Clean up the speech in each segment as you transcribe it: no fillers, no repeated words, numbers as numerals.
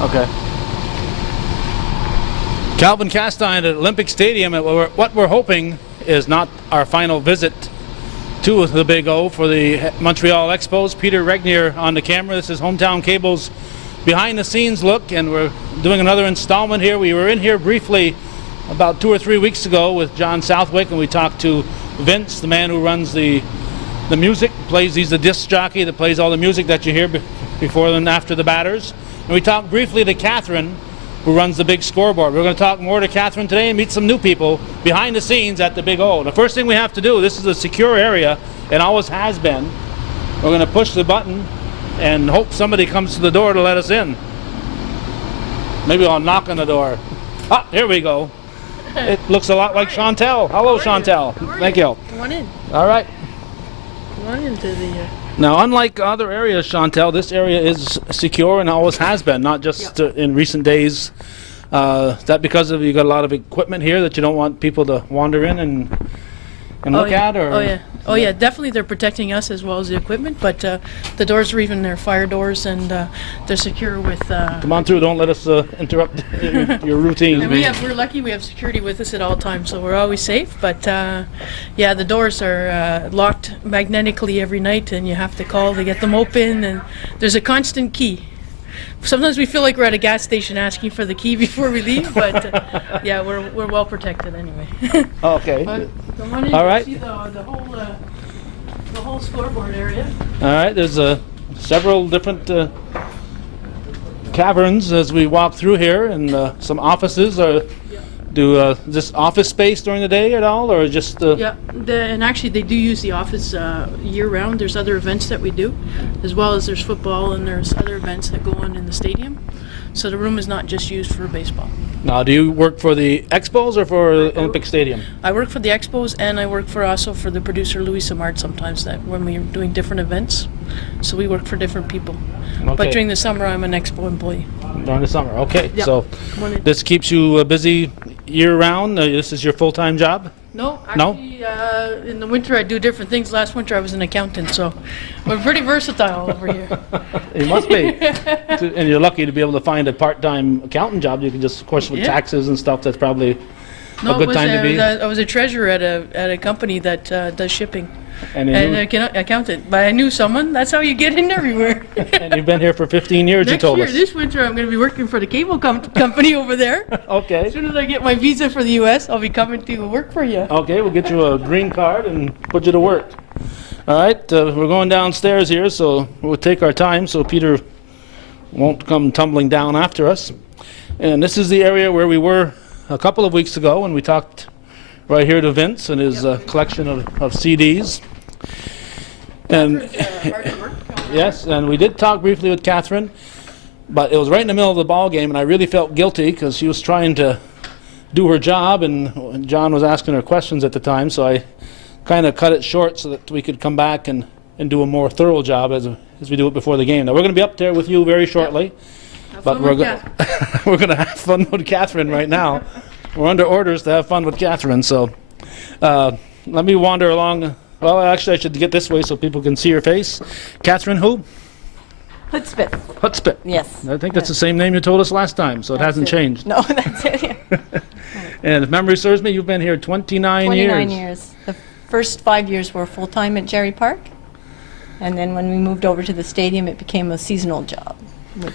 Okay. Calvin Castine at Olympic Stadium. And what we're hoping is not our final visit to the Big O for the Montreal Expos. Peter Regnier on the camera. This is Hometown Cable's behind the scenes look, and we're doing another installment here. We were in here briefly about 2 or 3 weeks ago with John Southwick, and we talked to Vince, the man who runs the music, he's the disc jockey that plays all the music that you hear before and after the batters. And we talked briefly to Catherine, who runs the big scoreboard. We're going to talk more to Catherine today and meet some new people behind the scenes at the Big O. The first thing we have to do, this is a secure area, and always has been. We're going to push the button and hope somebody comes to the door to let us in. Maybe I'll knock on the door. Ah, here we go. It looks a lot like Chantel. Hello, Chantel. Thank you. Come on in. All right. Come on into the... Now, unlike other areas, Chantel, this area is secure and always has been, not just in recent days. Is that because you got a lot of equipment here that you don't want people to wander in and look at? Or? Oh yeah, definitely they're protecting us as well as the equipment, but the doors are even, they're fire doors, and they're secure with... Come on through, don't let us interrupt your routine. And we're lucky we have security with us at all times, so we're always safe, but yeah, the doors are locked magnetically every night, and you have to call to get them open, and there's a constant key. Sometimes we feel like we're at a gas station asking for the key before we leave, but yeah, we're well protected anyway. Okay. Come on in. All right. See the whole scoreboard area. All right. There's several different caverns as we walk through here, and some offices. Do this office space during the day at all, or just? Yeah, and actually they do use the office year-round. There's other events that we do, as well as there's football and there's other events that go on in the stadium. So the room is not just used for baseball. Now, do you work for the Expos or for Olympic Stadium? I work for the Expos, and I work also for the producer Louis Samard sometimes when we're doing different events. So we work for different people. Okay. But during the summer, I'm an Expo employee. During the summer, okay. Yep. So this keeps you busy year-round? This is your full-time job? No, actually, in the winter I do different things. Last winter I was an accountant, so we're pretty versatile over here. You must be. And you're lucky to be able to find a part-time accountant job. You can just, of course, with taxes and stuff, that's probably a good time to be. I was a treasurer at a company that does shipping. And accountant. But I knew someone. That's how you get in everywhere. And you've been here for 15 years, you told us. This winter, I'm going to be working for the cable company over there. Okay. As soon as I get my visa for the U.S., I'll be coming to work for you. Okay, we'll get you a green card and put you to work. All right, we're going downstairs here, so we'll take our time so Peter won't come tumbling down after us. And this is the area where we were a couple of weeks ago, and we talked right here to Vince and his collection of CDs. And yes, and we did talk briefly with Catherine, but it was right in the middle of the ball game, and I really felt guilty because she was trying to do her job, and John was asking her questions at the time, so I kind of cut it short so that we could come back and do a more thorough job as we do it before the game. Now we're going to be up there with you very shortly, but we're going to have fun with Catherine right now. We're under orders to have fun with Catherine, so let me wander along. Well, actually, I should get this way so people can see your face. Catherine who? Hudspeth. Hudspeth. Yes. I think that's the same name you told us last time, so it hasn't changed. No, that's it. Yeah. And if memory serves me, you've been here 29 years. 29 years. The first 5 years were full-time at Jerry Park, and then when we moved over to the stadium, it became a seasonal job, which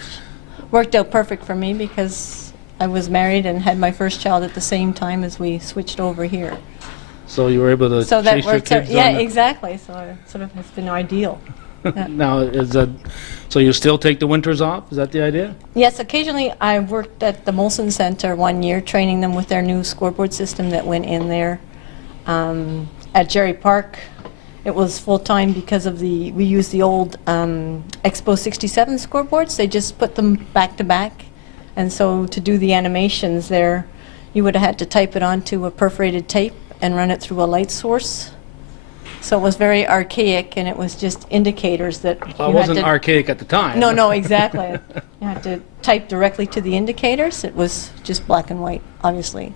worked out perfect for me because I was married and had my first child at the same time as we switched over here. So you were able to chase your kids yeah, exactly. So it sort of has been ideal. Yeah. Now, so you still take the winters off? Is that the idea? Yes, occasionally I worked at the Molson Center 1 year, training them with their new scoreboard system that went in there. At Jerry Park, it was full-time because of we used the old Expo 67 scoreboards. They just put them back to back. And so to do the animations there, you would have had to type it onto a perforated tape and run it through a light source. So it was very archaic, and it was just indicators that you had to... It wasn't archaic at the time. No, exactly. You had to type directly to the indicators. It was just black and white, obviously.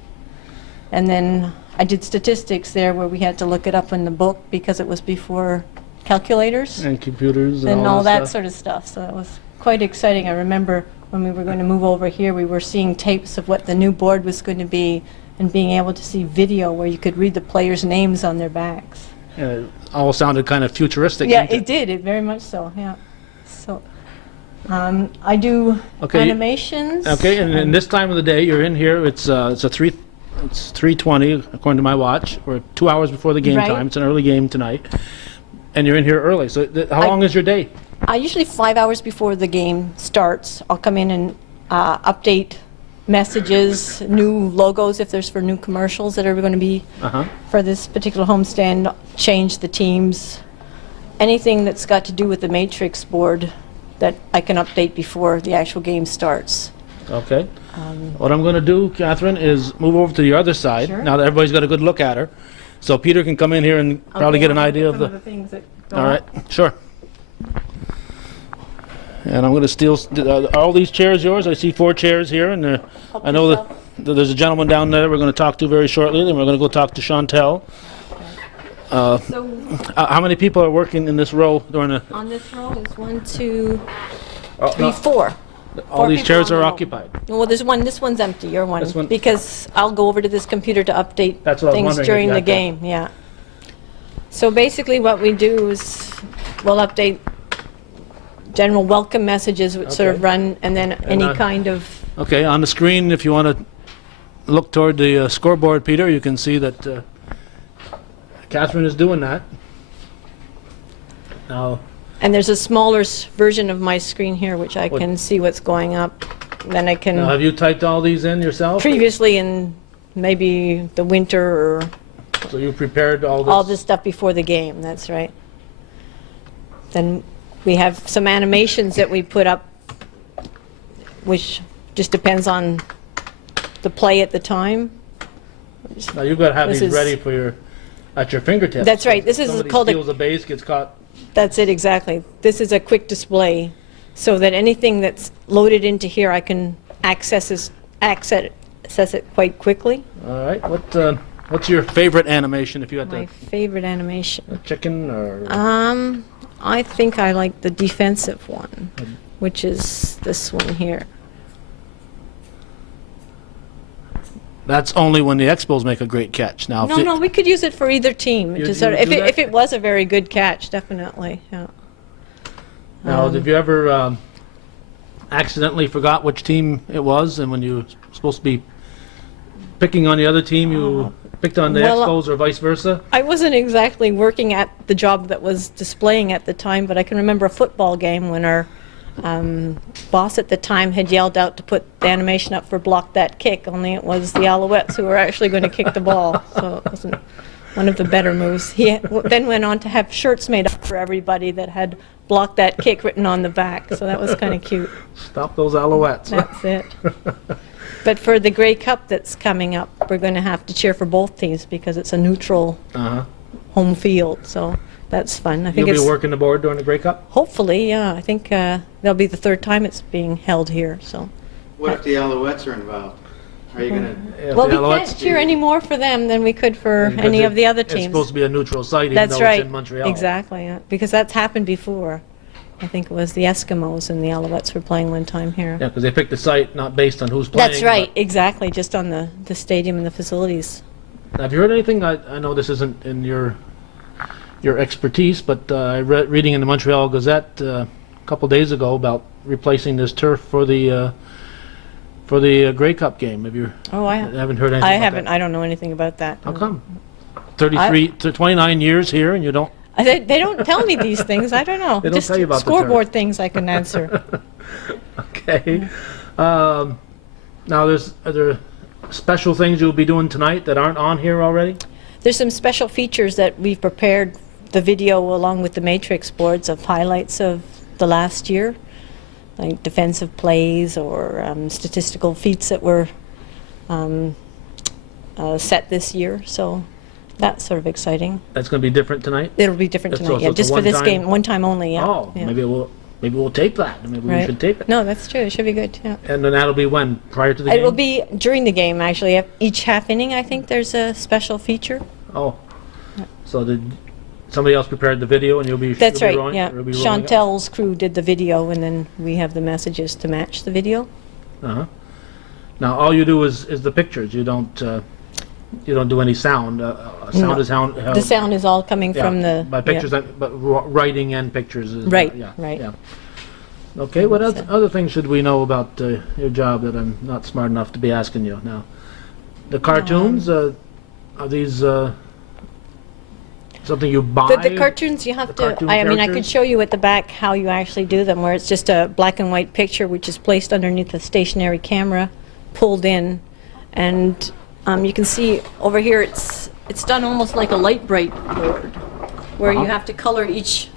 And then I did statistics there where we had to look it up in the book because it was before calculators And computers and, and all that stuff. sort of stuff. So it was quite exciting. I remember when we were going to move over here, we were seeing tapes of what the new board was going to be and being able to see video where you could read the players' names on their backs. It all sounded kind of futuristic. Yeah, didn't it did. It very much so. Yeah. So I do Okay. animations. Okay, and this time of the day, you're in here. It's 3:20 according to my watch. We're 2 hours before the game Right. time. It's an early game tonight, and you're in here early. So how long is your day? Usually 5 hours before the game starts, I'll come in and update messages, new logos if there's for new commercials that are going to be for this particular homestand, change the teams, anything that's got to do with the matrix board that I can update before the actual game starts. Okay. What I'm going to do, Catherine, is move over to the other side. Sure. Now that everybody's got a good look at her, so Peter can come in here and probably get an idea of some the. things that go All right, up. sure. And I'm going to steal. Are all these chairs yours? I see 4 chairs here, and I know that there's a gentleman down there we're going to talk to very shortly. Then we're going to go talk to Chantel. So How many people are working in this row during the? on this row is 1, 2, Oh, 3, no, 4. all Four these people chairs on are the row. occupied. Well, there's one. This one's empty. Your one. This one- Because I'll go over to this computer to update That's what I was things wondering if during you the had that. game. Yeah. So basically, what we do is we'll update general welcome messages, which sort of Okay. run, and then any uh, kind of. Okay, on the screen, if you want to look toward the scoreboard, Peter, you can see that Catherine is doing that. Now, And there's a smaller version of my screen here, which I What- can see what's going up. Then I can. now, have you typed all these in yourself? Previously, in maybe the winter or So you prepared all this? all this stuff before the game, that's right. Then we have some animations that we put up, which just depends on the play at the time. Now you've got to have This these is- ready for at your fingertips. That's right. This is Somebody called a- steals a base, gets caught. That's it, exactly. This is a quick display, so that anything that's loaded into here, I can access it quite quickly. All right. What's your favorite animation? If you had My to, favorite animation. a chicken or I think I like the defensive one, which is this one here. that's only when the Expos make a great catch. Now, if No, we could use it for either team. You- To sort of, you do that? if it was a very good catch, definitely. Yeah. Now, have you ever accidentally forgot which team it was, and when you were supposed to be picking on the other team, you picked on the Well, Expos or vice versa? I wasn't exactly working at the job that was displaying at the time, but I can remember a football game when our boss at the time had yelled out to put the animation up for block that kick, only it was the Alouettes who were actually going to kick the ball, so it wasn't one of the better moves. He then went on to have shirts made up for everybody that had block that kick written on the back, so that was kind of cute. Stop those Alouettes. That's it. But for the Grey Cup that's coming up, we're going to have to cheer for both teams because it's a neutral Uh-huh. home field, so that's fun. I think You'll it's be working the board during the Grey Cup? hopefully, yeah. I think that'll be the 3rd time it's being held here. So, What if the Alouettes are involved? Are you gonna? If well, the we Alouettes- can't cheer any more for them than we could for because any of the other It's teams. supposed to be a neutral site, even That's though right. it's in Montreal. Exactly, yeah. Because that's happened before. I think it was the Eskimos and the Alouettes were playing one time here. Yeah, because they picked the site not based on who's playing. That's right, exactly. Just on the stadium and the facilities. But have you heard anything? I know this isn't in your expertise, but I read reading in the Montreal Gazette a couple days ago about replacing this turf for the Grey Cup game. Have you? Oh, I Haven't heard anything. I about haven't. That? I don't know anything about that. How no. come? 33 to 29 years here, and you don't. They don't tell me these things. I don't know. They don't Just tell you about the scoreboard things I can answer. Okay. Now, are there special things you'll be doing tonight that aren't on here already? There's some special features that we've prepared the video along with the matrix boards of highlights of the last year, like defensive plays or statistical feats that were set this year. So that's sort of exciting. That's going to be different tonight. It'll be different So tonight, yeah, it's a just for this one-time- game, one time only, yeah. Oh, yeah. maybe we'll tape that. Maybe we Right. should tape it. No, that's true. It should be good, yeah. And then that'll be when? Prior to the game? It will be during the game, actually. Each half inning, I think there's a special feature. Oh. So somebody else prepared the video and That's you'll be right, rolling- yeah. you'll be rolling it? Chantel's crew did the video, and then we have the messages to match the video. Uh-huh. Now, all you do is the pictures. You don't do any sound. Sound No. is how. The sound is all coming Yeah, from the... by pictures, yeah. but writing and pictures is Right, yeah, right. Yeah. Okay, what That's else, it. other things should we know about your job that I'm not smart enough to be asking you now? The cartoons, are these something you buy? The cartoons, you have The to, cartoon I mean, I could characters? show you at the back how you actually do them, where it's just a black and white picture which is placed underneath a stationary camera, pulled in, and you can see over here it's done almost like a light bright board, where you Uh-huh. have to color each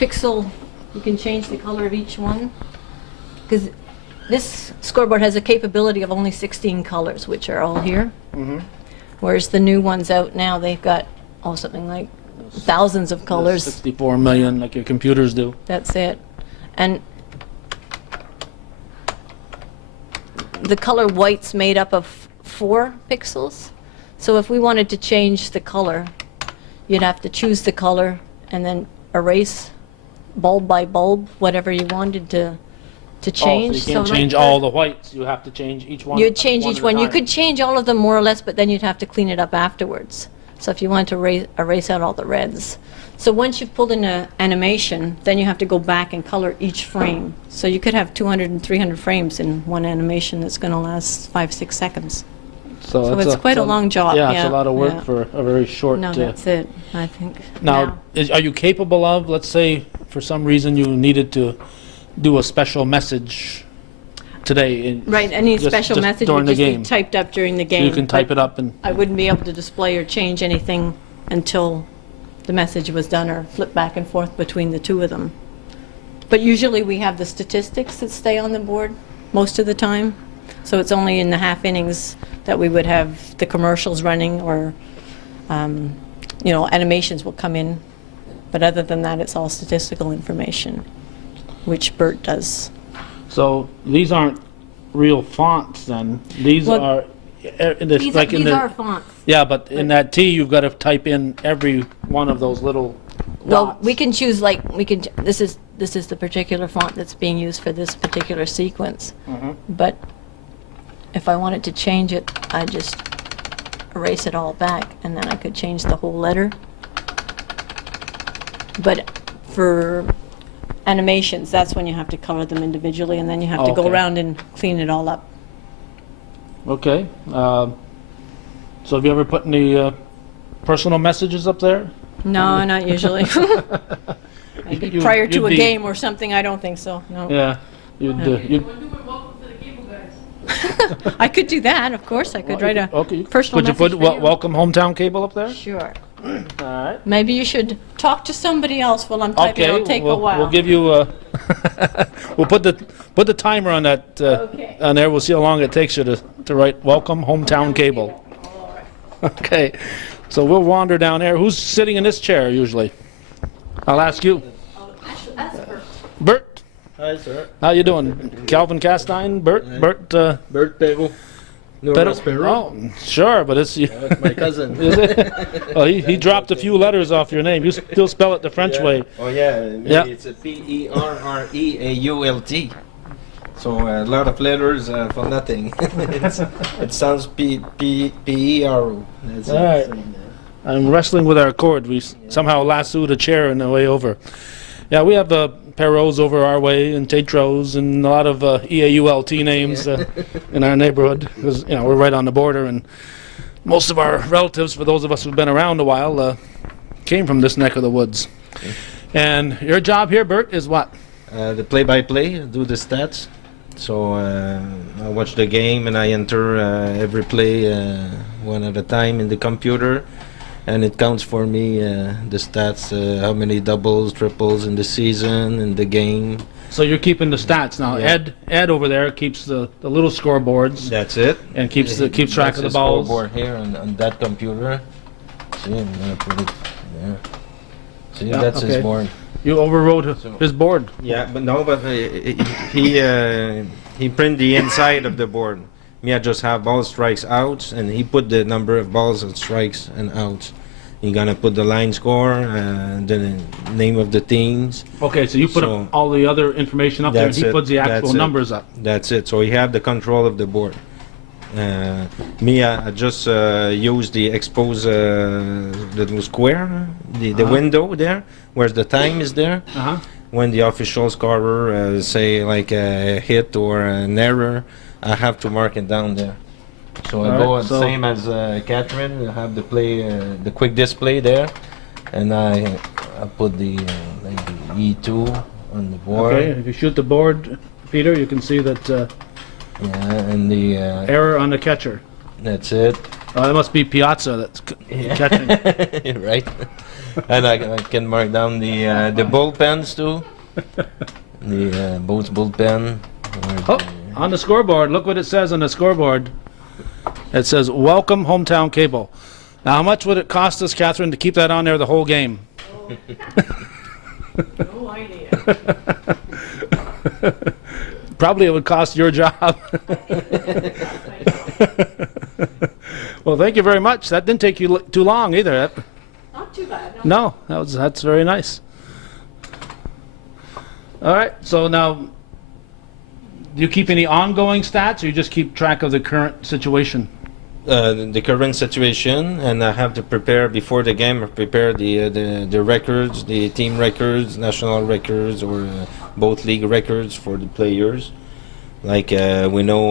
pixel. You can change the color of each one, because this scoreboard has a capability of only 16 colors, which are all here. Mhm. Whereas the new ones out now, they've got, something like thousands of colors. 64 million, like your computers do. That's it. And the color white's made up of 4 pixels. So if we wanted to change the color, you'd have to choose the color and then erase bulb by bulb whatever you wanted to change. Oh, so you can't like change all the whites. You have to change each one. You'd change at each a one. You time. could change all of them more or less, but then you'd have to clean it up afterwards. So if you wanted to erase out all the reds. So once you've pulled in an animation, then you have to go back and color each frame. So you could have 200 and 300 frames in one animation that's going to last 5-6 seconds. So it's quite a long job. Yeah, it's a lot of work yeah. for a very short. No, that's it, I think. Now, are you capable of, let's say, for some reason you needed to do a special message today? Right, any just- special just message during would the just game. be typed up during the So game. you can type but it up and. I wouldn't be able to display or change anything until the message was done, or flip back and forth between the two of them. But usually we have the statistics that stay on the board most of the time. So it's only in the half innings that we would have the commercials running, or animations will come in. But other than that, it's all statistical information, which Bert does. So these aren't real fonts then? These Well, are. These are fonts. Yeah, but in that T, you've got to type in every one of those little Well, dots. we can choose, this is the particular font that's being used for this particular sequence. Mhm. But if I wanted to change it, I just erase it all back, and then I could change the whole letter. But for animations, that's when you have to color them individually, and then you have to go Okay. around and clean it all up. Okay. So have you ever put any personal messages up there? No, not usually. Maybe You- prior to you'd a be- game or something, I don't think so, no. Yeah. You'd. I could do that, of course, I could write a Okay. personal Could you message put for you. welcome hometown cable up there? Sure. All right. Maybe you should talk to somebody else while I'm typing. Okay. It'll take a we'll while. give you. We'll put the timer on that Okay. on there. We'll see how long it takes you to write welcome hometown cable. Okay. So we'll wander down there. Who's sitting in this chair usually? I'll ask you. Bert. Hi, sir. How you doing? Calvin Castine, Bert, Bert Pero. No, Pero- Raspberry. Oh, sure, but it's you. That's my cousin. Is it? Oh, he dropped a few letters off your name. You still spell it the French Yeah. way. Oh, yeah. Maybe Yeah. it's a Perreault. So a lot of letters for nothing. It sounds P-E-R-O. That's All right. it. I'm wrestling with our cord. We somehow lassoed a chair on the way over. Yeah, we have Perrots over our way and Tetros and a lot of EAULT names in our neighborhood because we're right on the border, and most of our relatives, for those of us who've been around a while, came from this neck of the woods. And your job here, Bert, is what? The play-by-play, do the stats. So I watch the game and I enter every play one at a time in the computer. And it counts for me the stats, how many doubles, triples in the season, in the game. So you're keeping the stats now. Yeah. Ed over there keeps the little scoreboards That's it. and keeps track That's of the the balls. scoreboard here on that computer. See, I'm gonna put it there. See, Yeah, that's okay. his board. You overrode So- his board. Yeah, but no, but he print the inside of the board. Me, I just have ball strikes out, and he put the number of balls and strikes and outs. You're gonna put the line score, the name of the teams. Okay, so you put So- up all the other information up there, and That's he it. puts the actual That's it. numbers up. That's it. So you have the control of the board. Me, I just use the Expos little square, the Uh-huh. window there, where the time is there. Uh-huh. When the official scorer say like a hit or an error, I have to mark it down there. So I All go right, so- same as Catherine. I have the play, the quick display there, and I put the like the E2 on the board. Okay, if you shoot the board, Peter, you can see that Yeah, and the error on the catcher. that's it. That must be Piazza that's catching. Right. And I can mark down the bullpens too. The both bullpen. Oh, on the scoreboard, look what it says on the scoreboard. It says, "Welcome, Hometown Cable." Now, how much would it cost us, Catherine, to keep that on there the whole game? No idea. Probably it would cost your job. Well, thank you very much. That didn't take you too long either. Not too bad. No, that's very nice. All right, so now, do you keep any ongoing stats, or you just keep track of the current situation? The current situation, and I have to prepare before the game. I prepare the records, the team records, national records, or both league records for the players. Like we know,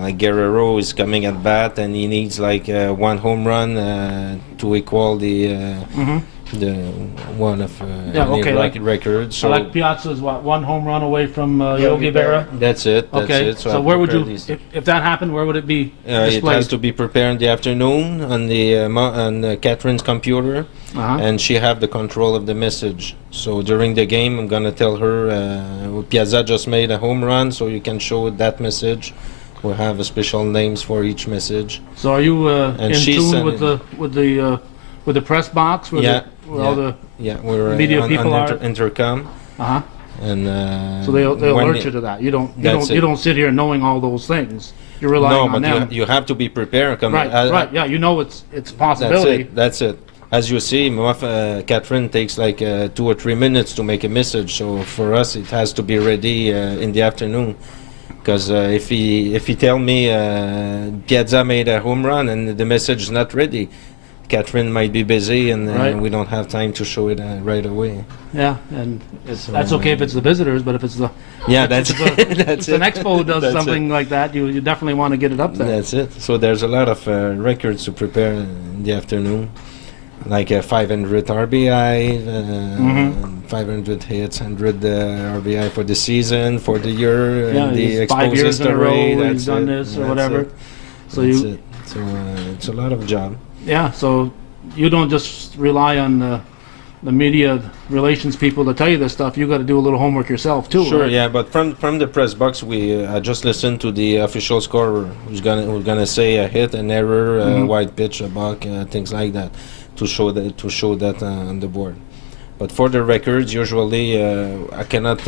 like Guerrero is coming at bat, and he needs like one home run to equal the one of Yeah, any okay, like- records. So, like Piazza is what, one home run away from Yogi Berra? That's it. That's Okay, it. so I where would prepare you, these. if that happened, where would it be It displayed? has to be prepared in the afternoon on the Catherine's computer, Uh-huh. and she have the control of the message. So during the game, I'm gonna tell her Piazza just made a home run, so you can show that message. We'll have a special names for each message. So are you in she tune sent with the press box, where, Yeah, where all the, Yeah, we're Media on people are- intercom, uh-huh, and so they'll when alert the- you to that. You don't That's you it. don't sit here knowing all those things. You're relying No, on but them. you have to be prepared. Right, right, yeah, you know it's a possibility. That's it. As you see, Catherine takes like 2 or 3 minutes to make a message. So for us, it has to be ready in the afternoon. Because if he tell me Piazza made a home run and the message is not ready, Catherine might be busy and Right. we don't have time to show it right away. Yeah, and So, that's okay if it's the visitors, but if it's the Yeah, that's if it's a- that's if an it. Expo does That's something like that, you definitely want to get it up there. That's it. So there's a lot of records to prepare in the afternoon, like 500 RBI, Mhm. 500 hits, 100 RBI for the season, for the year, Yeah, and the he's 5 Expos years in a row history. he's That's done it. this or That's whatever. it. So That's you it. So it's a lot of job. yeah, so you don't just rely on the media relations people to tell you this stuff. You got to do a little homework yourself too. Sure, right? yeah, but from the press box, we I just listened to the official scorer who's gonna say a hit, an error, a Mhm. wide pitch, a buck, things like that, to show that on the board. But for the records, usually I cannot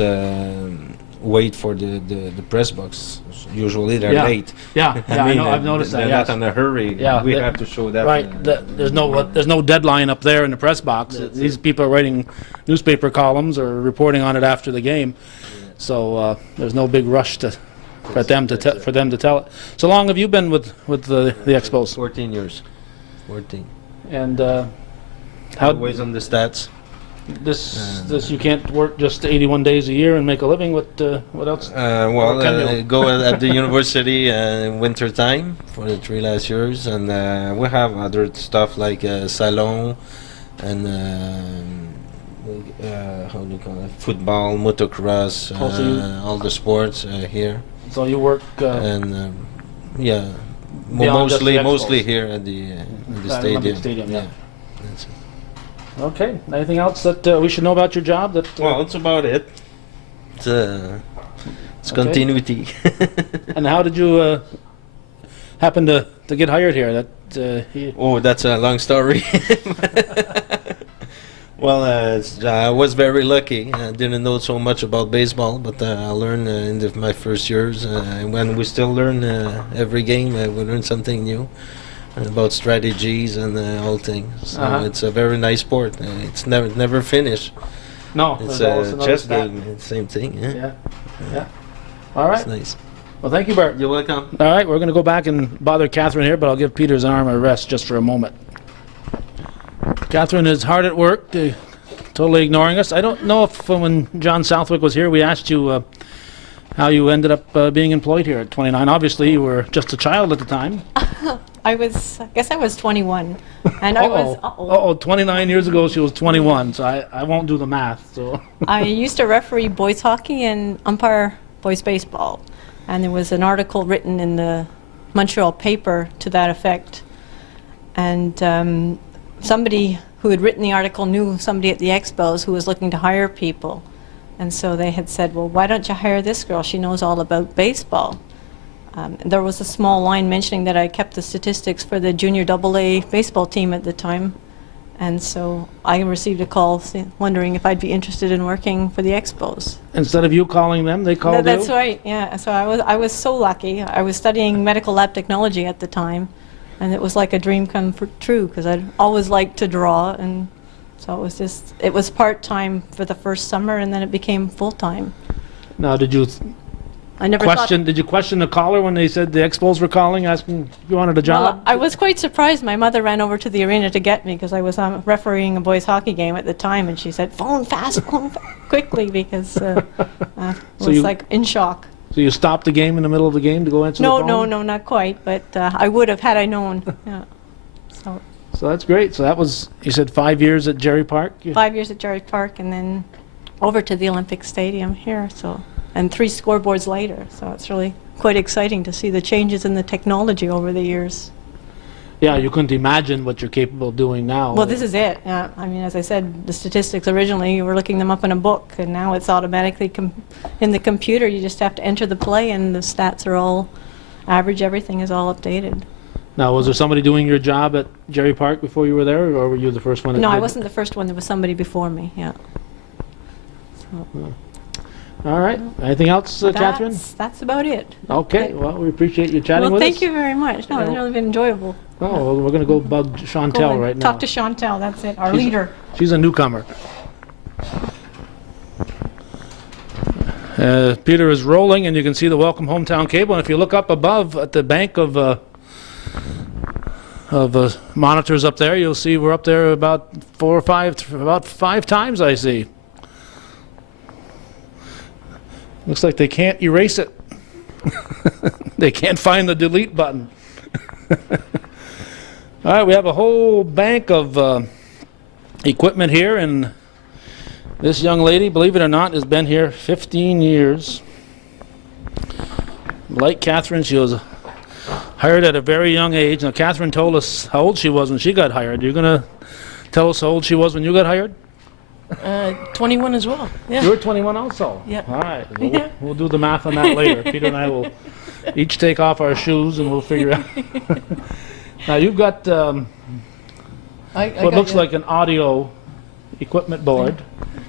wait for the press box. Usually they're Yeah. late. Yeah, yeah, I know, uh, I've noticed that. They're Yes. not in a hurry. Yeah, we they- have to show that. Right. There's no deadline up there in the press box. These people are writing newspaper columns or reporting on it after the game, so there's no big rush for them to tell it. So long have you been with the Expos? 14 years. 14. And how Always on the stats. this you can't work just 81 days a year and make a living. What else? Well, Or can you? go at the university in winter time for the 3 last years, and we have other stuff like salon and how do you call it? Football, motocross, Also you- all the sports here, So you work and yeah, Beyond just the mostly Expos. here at the Olympic stadium. Stadium, yeah. That's it. Okay. Anything else that we should know about your job? That Well, that's about it. It's Okay. continuity. and how did you happen to get hired here? Oh, that's a long story. Well, I was very lucky. I didn't know so much about baseball, but I learned in my first years. When we still learn every game, we learn something new. about strategies and all things. So it's a very nice sport. It's never finished. No, It's there's always a another chess stat. game. It's same thing. Yeah. Yeah. Yeah. All right. It's nice. Well, thank you, Bert. You're welcome. All right, we're going to go back and bother Catherine here, but I'll give Peter's arm a rest just for a moment. Catherine is hard at work, totally ignoring us. I don't know if when John Southwick was here, we asked you how you ended up being employed here at 29. Obviously, you were just a child at the time. I guess I was 21, and I was. Uh-oh, 29 years ago, she was 21, so I won't do the math. So I used to referee boys hockey and umpire boys baseball, and there was an article written in the Montreal paper to that effect. And somebody who had written the article knew somebody at the Expos who was looking to hire people, and so they had said, "Well, why don't you hire this girl? She knows all about baseball." There was a small line mentioning that I kept the statistics for the junior AA baseball team at the time, and so I received a call wondering if I'd be interested in working for the Expos. instead of you calling them, they called That's you? right, yeah. So I was so lucky. I was studying medical lab technology at the time, and it was like a dream come true because I'd always liked to draw, and so it was part-time for the first summer, and then it became full-time. Now, did you I never thought. Did you question the caller when they said the Expos were calling, asking if you wanted a job? Well, I was quite surprised. My mother ran over to the arena to get me because I was refereeing a boys hockey game at the time, and she said, phone fast, quickly, because I So was you- like in shock. So you stopped the game in the middle of the game to go answer the phone? No, not quite, but I would have had I known. Yeah. So So that's great. So that was, you said 5 years at Jerry Park? 5 years at Jerry Park, and then over to the Olympic Stadium here. So, and 3 scoreboards later. So it's really quite exciting to see the changes in the technology over the years. Yeah, you couldn't imagine what you're capable of doing now. Well, this is it. Yeah. I mean, as I said, the statistics originally, you were looking them up in a book, and now it's automatically in the computer. You just have to enter the play, and the stats are all average. Everything is all updated. Now, was there somebody doing your job at Jerry Park before you were there, or were you the first one that No, I did it? wasn't the first one. There was somebody before me. Yeah. So All right. Anything else, Catherine? that's about it. Okay. Well, we appreciate you chatting Well, with thank us. you very much. No, it's really been enjoyable. Oh, well, we're going to go bug Go Chantel and right now. talk to Chantel. That's it. Our She's- leader. She's a newcomer. Peter is rolling, and you can see the Welcome Hometown cable. And if you look up above at the bank of monitors up there, you'll see we're up there about 4 or 5, about 5 times. I see. Looks like they can't erase it. They can't find the delete button. All right, we have a whole bank of equipment here, and this young lady, believe it or not, has been here 15 years. Like Catherine, she was hired at a very young age. Now, Catherine told us how old she was when she got hired. You're going to tell us how old she was when you got hired? 21 as well. Yeah. You were 21 also? Yeah. All right. Well, Yeah. we'll do the math on that later. Peter and I will each take off our shoes, and we'll figure out. Now, you've got I what got looks you. like an audio equipment board,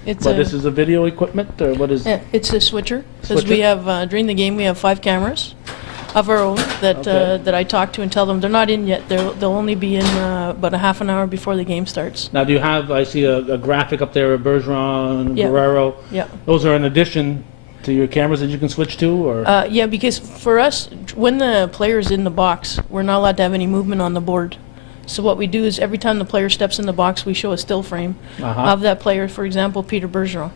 It's but a, this is a video equipment, or what is? yeah, it's a switcher because Switcher? we have during the game we have 5 cameras of our own that Okay. that I talk to and tell them they're not in yet. They'll only be in about a half an hour before the game starts. Now, do you have? I see a graphic up there of Bergeron, Yeah. Guerrero. Yeah. Those are in addition to your cameras that you can switch to, or? Yeah, because for us, when the player's in the box, we're not allowed to have any movement on the board. So what we do is every time the player steps in the box, we show a still frame Uh-huh. of that player, for example, Peter Bergeron.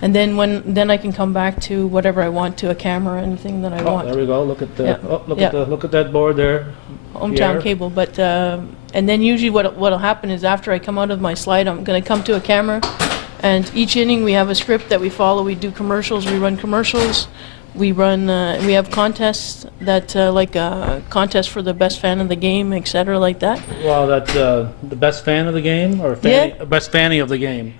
And then I can come back to whatever I want, to a camera, anything that I Oh, want. there we go. Look at the. Yeah. Oh, look Yeah. at the. Look at that board there. Hometown Pierre. cable. But and then usually what'll happen is after I come out of my slide, I'm going to come to a camera, and each inning we have a script that we follow. We do commercials. We run commercials. We run. We have contests that like a contest for the best fan of the game, etc., like that. Well, that the best fan of the game, or best fanny of the game.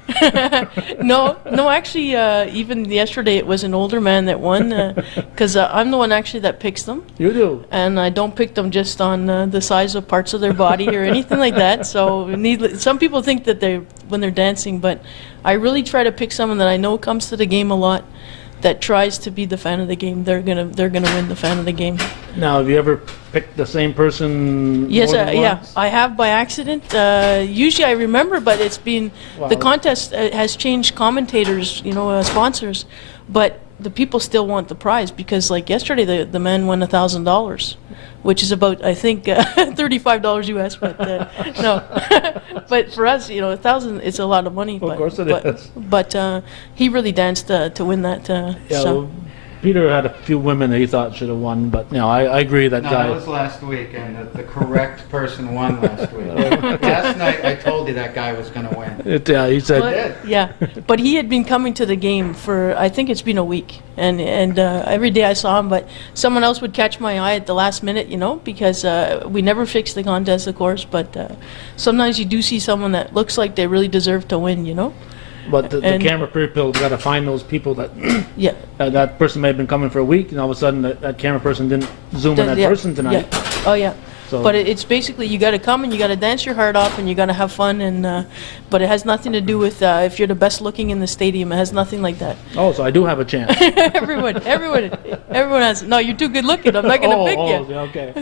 No, actually, even yesterday it was an older man that won, because I'm the one actually that picks them, You do. and I don't pick them just on the size of parts of their body or anything like that. So some people think that when they're dancing, but I really try to pick someone that I know comes to the game a lot, that tries to be the fan of the game, they're gonna win the fan of the game. Now, have you ever picked the same person? Yes, more than yeah, once? I have by accident. Usually I remember, but it's been the Wow. contest has changed commentators, sponsors, but the people still want the prize because, like yesterday, the man won $1,000, which is about I think $35 US. But no, but for us, 1,000 it's a lot of money. Of course it is. But he really danced to win that. Yeah, so. well, Peter had a few women that he thought should have won, but I agree that No, guy. that was last week, and the correct person won last week. Last night, I told you that guy was going to win. He said. Well, yeah, but he had been coming to the game for I think it's been a week, and every day I saw him. But someone else would catch my eye at the last minute, because we never fix the contest, of course. But sometimes you do see someone that looks like they really deserve to win, But the And- camera people got to find those people that Yeah. that person may have been coming for a week, and all of a sudden that camera person didn't zoom in that Yeah, person tonight. Yeah. Oh yeah. So- But it's basically you got to come and you got to dance your heart off and you got to have fun but it has nothing to do with if you're the best looking in the stadium. It has nothing like that. Oh, so I do have a chance. everyone has. No, you're too good looking. I'm not gonna pick you. Yeah, okay.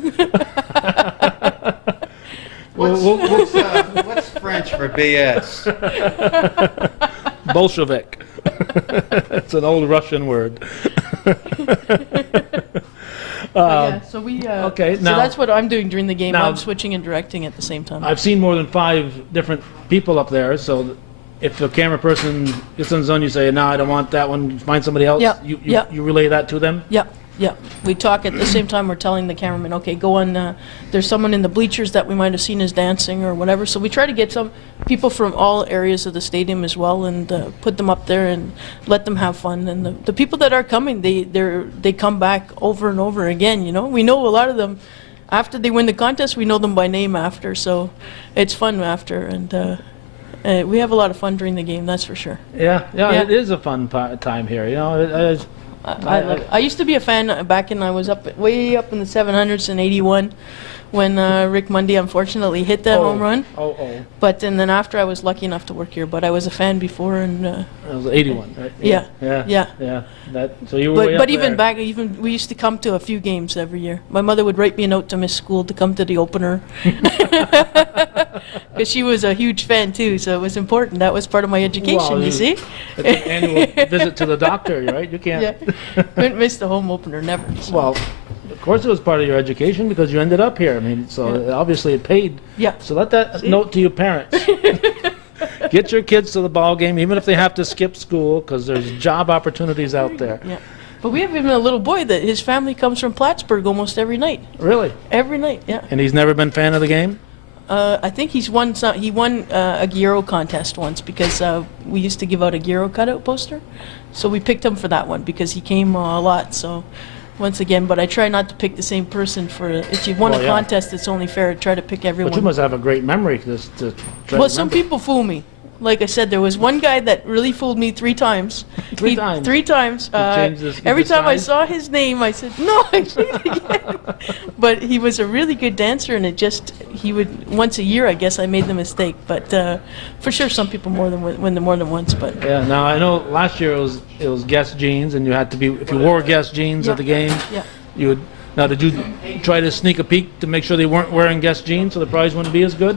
What's French for BS? Bolshevik. It's an old Russian word. Yeah, so we. okay, So now- that's what I'm doing during the game. now- I'm switching and directing at the same time. I've seen more than 5 different people up there, so if the camera person gets on zone, you say, no, I don't want that one, find somebody else. Yeah, You yeah. you relay that to them? Yeah, yeah. We talk at the same time. We're telling the cameraman, okay, go on. There's someone in the bleachers that we might have seen as dancing or whatever. So we try to get some people from all areas of the stadium as well, and put them up there and let them have fun. And the people that are coming, they come back over and over again. We know a lot of them. After they win the contest, we know them by name after. So it's fun after, and we have a lot of fun during the game. That's for sure. Yeah, Yeah. it is a fun time here. I love it. I used to be a fan back in I was way up in the 700s in '81 when Rick Mundy unfortunately hit that home run. Oh. But and then after I was lucky enough to work here, but I was a fan before and. That was 81, right? Yeah. Yeah. So you were way But up even there. back, we used to come to a few games every year. My mother would write me a note to miss school to come to the opener, because she was a huge fan too. So it was important. That was part of my education. Well, you see? It's an annual visit to the doctor, right? You can't. Yeah. Couldn't miss the home opener, never. So. Well, of course it was part of your education because you ended up here. I mean, so obviously it paid. Yeah. So let that See? note to your parents. Get your kids to the ball game, even if they have to skip school, because there's job opportunities out there. Yeah. But we have even a little boy that his family comes from Plattsburgh almost every night. Really? Every night, yeah. And he's never been fan of the game? I think he won a gyro contest once because we used to give out a gyro cutout poster. So we picked him for that one because he came a lot. So once again, but I try not to pick the same person for if you've won Well, a yeah. contest, it's only fair to try to pick everyone. But you must have a great memory just to try Well, to some remember. people fool me. Like I said, there was one guy that really fooled me 3 times. Three times? 3 times. changed his Every time I disguise? saw his name, I said, no, I did it again. But he was a really good dancer, and he would, once a year, I guess, I made the mistake. But for sure, some people win more than once. But Yeah, now I know last year it was Guess jeans, and you had to be, if you wore Guess jeans at the game, yeah. you would. Now, did you try to sneak a peek to make sure they weren't wearing Guess jeans so the prize wouldn't be as good?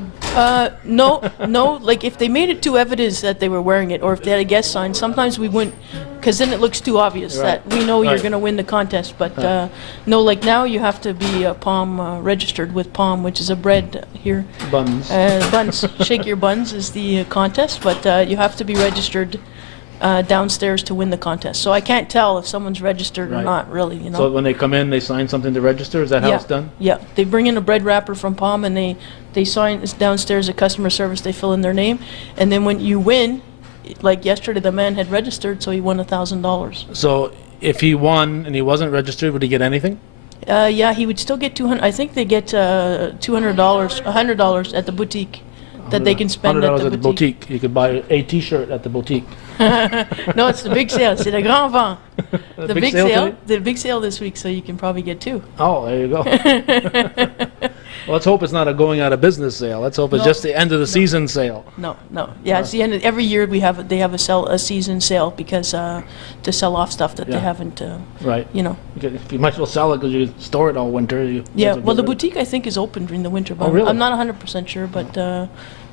No. Like if they made it too evident that they were wearing it, or if they had a guest sign, sometimes we wouldn't, because then it looks too obvious Right. that we know you're Right. going to win the contest. But no, like now you have to be POM registered with POM, which is a bread here. Buns. Buns, shake your buns is the contest, but you have to be registered downstairs to win the contest. So I can't tell if someone's registered or Right. not, really. You know. So when they come in, they sign something to register? Is that how Yeah. it's done? Yeah, they bring in a bread wrapper from Palm and they sign it's downstairs at customer service. They fill in their name, and then when you win, like yesterday, the man had registered, so he won $1,000. So if he won and he wasn't registered, would he get anything? Yeah, he would still get 200. I think they get $200, $100 at the boutique that they can spend $100 at the boutique. You could buy a T-shirt at the boutique. No, it's the big sale. C'est le grand vent. The big big sale sale. today? The big sale this week, so you can probably get 2. Oh, there you go. Well, let's hope it's not a going out of business sale. Let's hope it's No. just the end of the season sale. No, no. Yeah, it's the end of every year they have a season sale because to sell off stuff that Yeah. they haven't, Right. you know. You might as well sell it because you store it all winter. You might Yeah, as well, the get rid of it. boutique I think is open during the winter, but Oh, really? I'm not 100% sure, but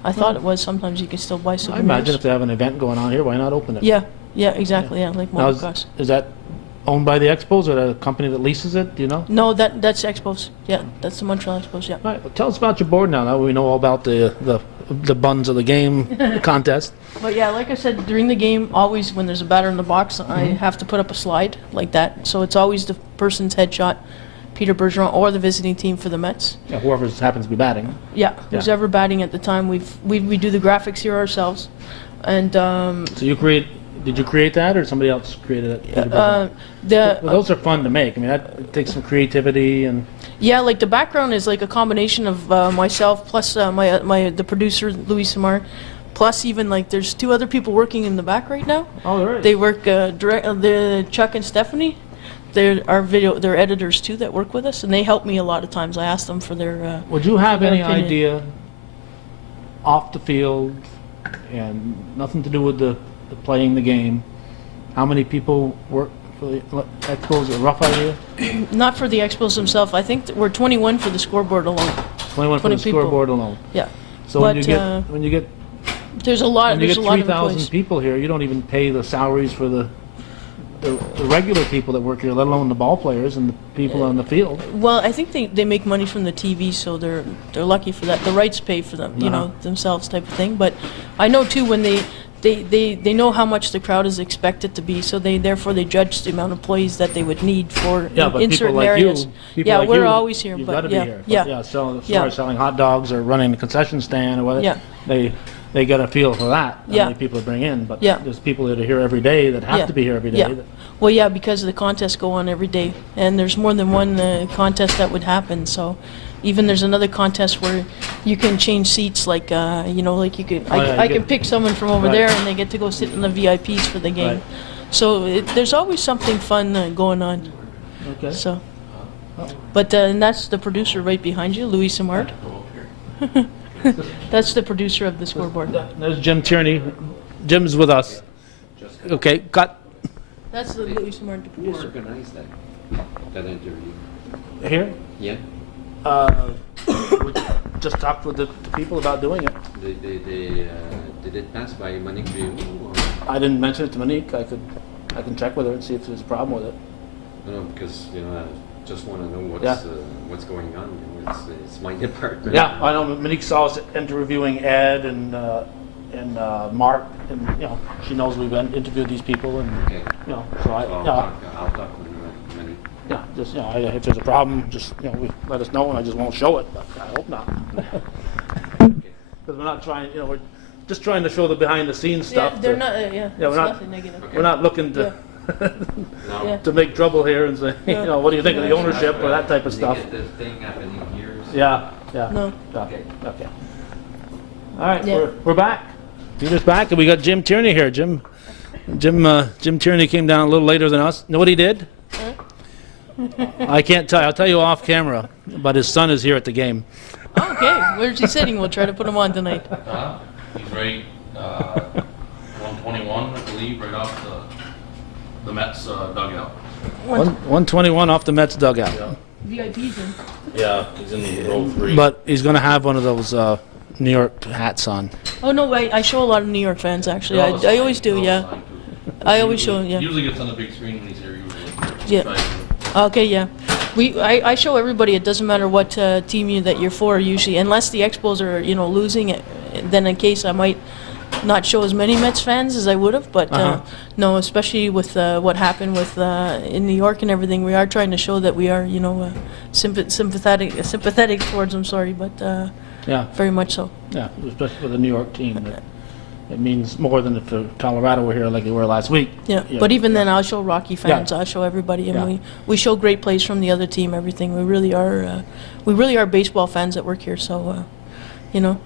I thought it was. Sometimes you can still buy I souvenirs. imagine if they have an event going on here, why not open it? Yeah, yeah, exactly. Yeah, like Now, motocross. is that owned by the Expos or the company that leases it? Do you know? No, that's Expos. Yeah, that's the Montreal Expos. Yeah. All right, well, tell us about your board now. Now we know all about the buns of the game contest. But yeah, like I said, during the game, always when there's a batter in the box, I Mm-hmm. have to put up a slide like that. So it's always the person's headshot, Peter Bergeron, or the visiting team for the Mets. Yeah, whoever happens to be batting. Yeah, who's Yeah. ever batting at the time. We do the graphics here ourselves, and So did you create that or somebody else created it? Peter Bergeron? Well, those are fun to make. I mean, it takes some creativity and. yeah, like the background is like a combination of myself plus the producer Louis Samar, plus even like there's two other people working in the back right now. Oh, there is. They work the Chuck and Stephanie. They're editors too that work with us, and they help me a lot of times. I ask them for their. Would you have their any opinion. idea off the field and nothing to do with the playing the game, how many people work for the Expos? A rough idea? Not for the Expos themselves. I think that we're 21 for the scoreboard alone. 21 for 20 the people. scoreboard alone. Yeah. So But, when you get There's a lot. when you There's get a lot of 3,000 employees. people here, you don't even pay the salaries for the regular people that work here, let alone the ball players and the people on the field. Well, I think they make money from the TV, so they're lucky for that. The rights pay for them, you know, themselves type of thing. But I know too when they know how much the crowd is expected to be, so therefore they judge the amount of employees that they would need for Yeah, but in people certain like areas. you, people Yeah, like we're you, always here, you've but got to yeah, be here. yeah. But selling Yeah. selling hot dogs or running the concession stand or whatever. Yeah. They get a feel for that. How Yeah. many people to bring in, but Yeah. there's people that are here every day that have Yeah. to be here every day. Yeah. that- Well, yeah, because the contests go on every day, and there's more than one contest that would happen. So, even there's another contest where you can change seats, like you know, like you could. Oh, yeah, you I can get- pick someone from over Right. there, and they get to go sit in the VIPs for the game. Right. So there's always something fun going on. Okay. So, but and that's the producer right behind you, Louis Simard. That's the producer of the scoreboard. There's Jim Tierney. Jim's with us. Okay, got That's the Louis Simard, the Who producer. organized that interview? here. Yeah, We just talked with the people about doing it. did it pass by Monique Rioux or? I didn't mention it to Monique. I can check with her and see if there's a problem with it. No, because, you know, I just want to know Yeah. what's going on. You know, it's my department. Yeah, I know Monique saw us interviewing Ed and Mark, and you know she knows we've interviewed these people, and Okay. you know so I So I'll yeah, talk with Monique. yeah just you know if there's a problem, just you know let us know, and I just won't show it, but I hope not. Because we're not trying, you know, we're just trying to show the behind the scenes Yeah, stuff. they're to- not. Yeah, Yeah, it's we're not- nothing negative. Okay. We're not looking to No. Yeah. to make trouble here and say, you know, what do you think of the ownership or that type of Did stuff. you get the thing happening here? Yeah, yeah. No. Okay, okay. All right, Yeah. we're back. Peter's back, and we got Jim Tierney here. Jim Tierney came down a little later than us. Know what he did? I can't tell you. I'll tell you off camera. But his son is here at the game. Oh, okay, where's he sitting? We'll try to put him on tonight. He's right, 121, I believe, right off the Mets dugout. 121 off the Mets dugout. VIPs in. Yeah, he's in row 3. But he's going to have one of those New York hats on. Oh no, I show a lot of New York fans actually. I always do, yeah. I always show, yeah. Usually gets on the big screen when he's here, usually. Yeah. Tries to- Okay, yeah. I show everybody. It doesn't matter what team that you're for usually, unless the Expos are losing it. Then in case I might not show as many Mets fans as I would have, but no, especially with what happened with in New York and everything, we are trying to show that we are sympathetic towards them. Sorry, but Yeah, very much so. yeah, especially for the New York team. It means more than if Colorado were here like they were last week. Yeah, but even then, I'll show Rocky fans. Yeah. I'll show everybody, and Yeah. we show great plays from the other team. Everything. We really are baseball fans that work here. So, You're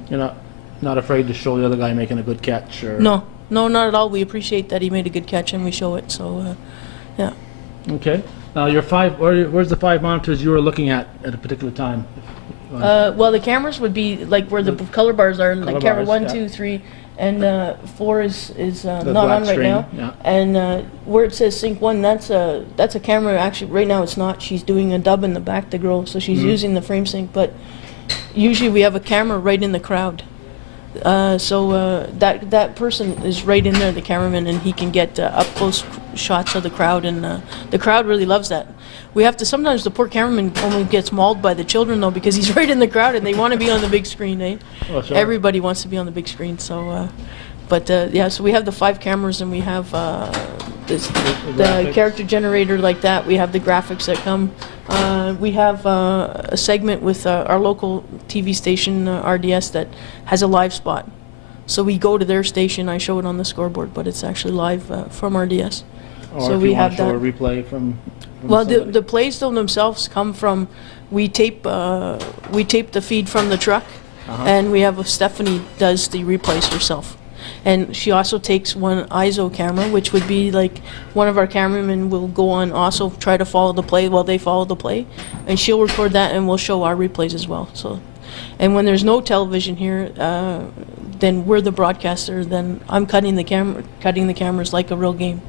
not afraid to show the other guy making a good catch or No, not at all. We appreciate that he made a good catch, and we show it. So, yeah. Okay. Now your five. Where's the 5 monitors you were looking at a particular time? Well, the cameras would be like where the color bars are, like Color camera bars, 1, yeah. 2, 3, and 4 is not black on right screen, now. yeah. And where it says sync 1, that's a camera. Actually, right now it's not. She's doing a dub in the back, the girl, so she's using the frame sync. But usually we have a camera right in the crowd. So that person is right in there, the cameraman, and he can get up close shots of the crowd, and the crowd really loves that. We have to, sometimes the poor cameraman only gets mauled by the children though, because he's right in the crowd and they want to be on the big screen, eh? Oh, sure. Everybody wants to be on the big screen, so yeah, so we have the 5 cameras, and we have the graphics. character generator like that. We have the graphics that come. We have a segment with our local TV station, RDS, that has a live spot. So we go to their station, I show it on the scoreboard, but it's actually live from RDS. Or So if we you want have to show that. a replay from Well, somebody. the plays though themselves come from, we tape the feed from the truck, and we have Stephanie does the replays herself. And she also takes one ISO camera, which would be like one of our cameramen will go on, also try to follow the play while they follow the play, and she'll record that, and we'll show our replays as well. So, and when there's no television here, then we're the broadcaster. Then I'm cutting the cameras like a real game.